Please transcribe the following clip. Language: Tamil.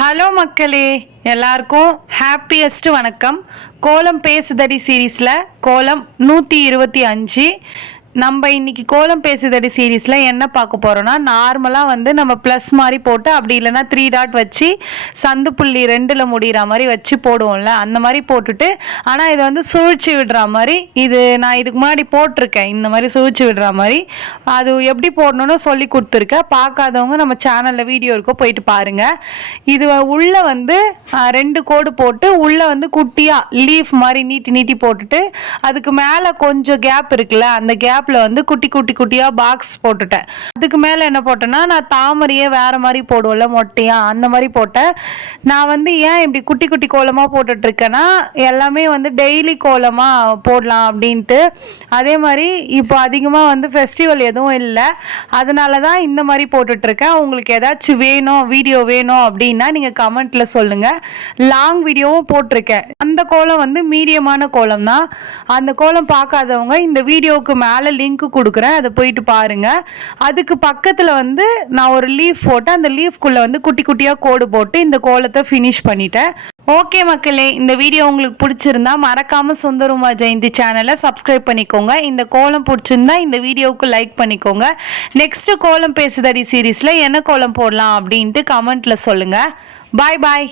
ஹலோ மக்களே, எல்லாருக்கும் ஹாப்பியஸ்ட் வணக்கம். கோலம் பேசுதடி சீரீஸில் கோலம் 125. நம்ம இன்னைக்கு கோலம் பேசுதடி சீரீஸில் என்ன பார்க்க போகிறோன்னா, நார்மலாக நம்ம ப்ளஸ் மாதிரி போட்டு அப்படி இல்லைன்னா 3 டாட் வச்சு சந்து புள்ளி 2ல் முடிகிற மாதிரி வச்சு போடுவோம்ல, அந்த மாதிரி போட்டுட்டு ஆனால் இது சுழிச்சு விடுற மாதிரி நான் இதுக்கு முன்னாடி போட்டிருக்கேன். இந்த மாதிரி சுழிச்சு விடுற மாதிரி அது எப்படி போடணும்னு சொல்லி கொடுத்துருக்கேன். பார்க்காதவங்க நம்ம சேனலில் வீடியோ இருக்கோ போயிட்டு பாருங்கள். இது உள்ளே 2 கோடு போட்டு உள்ளே குட்டியாக லீஃப் மாதிரி நீட்டி போட்டுட்டு அதுக்கு மேலே கொஞ்சம் கேப் இருக்குல்ல, அந்த கேப்பில் குட்டி குட்டியாக பாக்ஸ் போட்டுட்டேன். அதுக்கு மேலே என்ன போட்டேன்னா, நான் தாமரையே வேறு மாதிரி போடுவோம்ல மொட்டையா, அந்த மாதிரி போட்டேன். நான் ஏன் இப்படி குட்டி குட்டி கோலமாக போட்டுட்ருக்கேன்னா, எல்லாமே டெய்லி கோலமாக போடலாம் அப்படின்ட்டு. அதே மாதிரி இப்போ அதிகமாக ஃபெஸ்டிவல் எதுவும் இல்லை, அதனால தான் இந்த மாதிரி போட்டுட்ருக்கேன். உங்களுக்கு ஏதாச்சும் வீடியோ வேணும் அப்படின்னா நீங்கள் கமெண்ட்டில் சொல்லுங்கள். லாங் வீடியோவும் போட்டிருக்கேன். அந்த கோலம் மீடியமான கோலம் தான். அந்த கோலம் பார்க்காதவங்க இந்த வீடியோவுக்கு மேலே லிங்க் கொடுக்குறேன், அதை போயிட்டு பாருங்கள். அதுக்கு பக்கத்தில் நான் ஒரு லீஃப் போட்டு அந்த லீஃப்குள்ளே குட்டி குட்டியாக கோடு போட்டு இந்த கோலத்தை ஃபினிஷ் பண்ணிட்டேன். ஓகே மக்களே, இந்த வீடியோ உங்களுக்கு பிடிச்சிருந்தா மறக்காமல் சுந்தருமா ஜெயந்தி சேனலை சப்ஸ்கிரைப் பண்ணிக்கோங்க. இந்த கோலம் பிடிச்சிருந்தா இந்த வீடியோவுக்கு லைக் பண்ணிக்கோங்க. நெக்ஸ்ட் கோலம் பேசுதடி சீரீஸில் என்ன கோலம் போடலாம் அப்படின்ட்டு கமெண்ட்டில் சொல்லுங்கள். பாய் பாய்.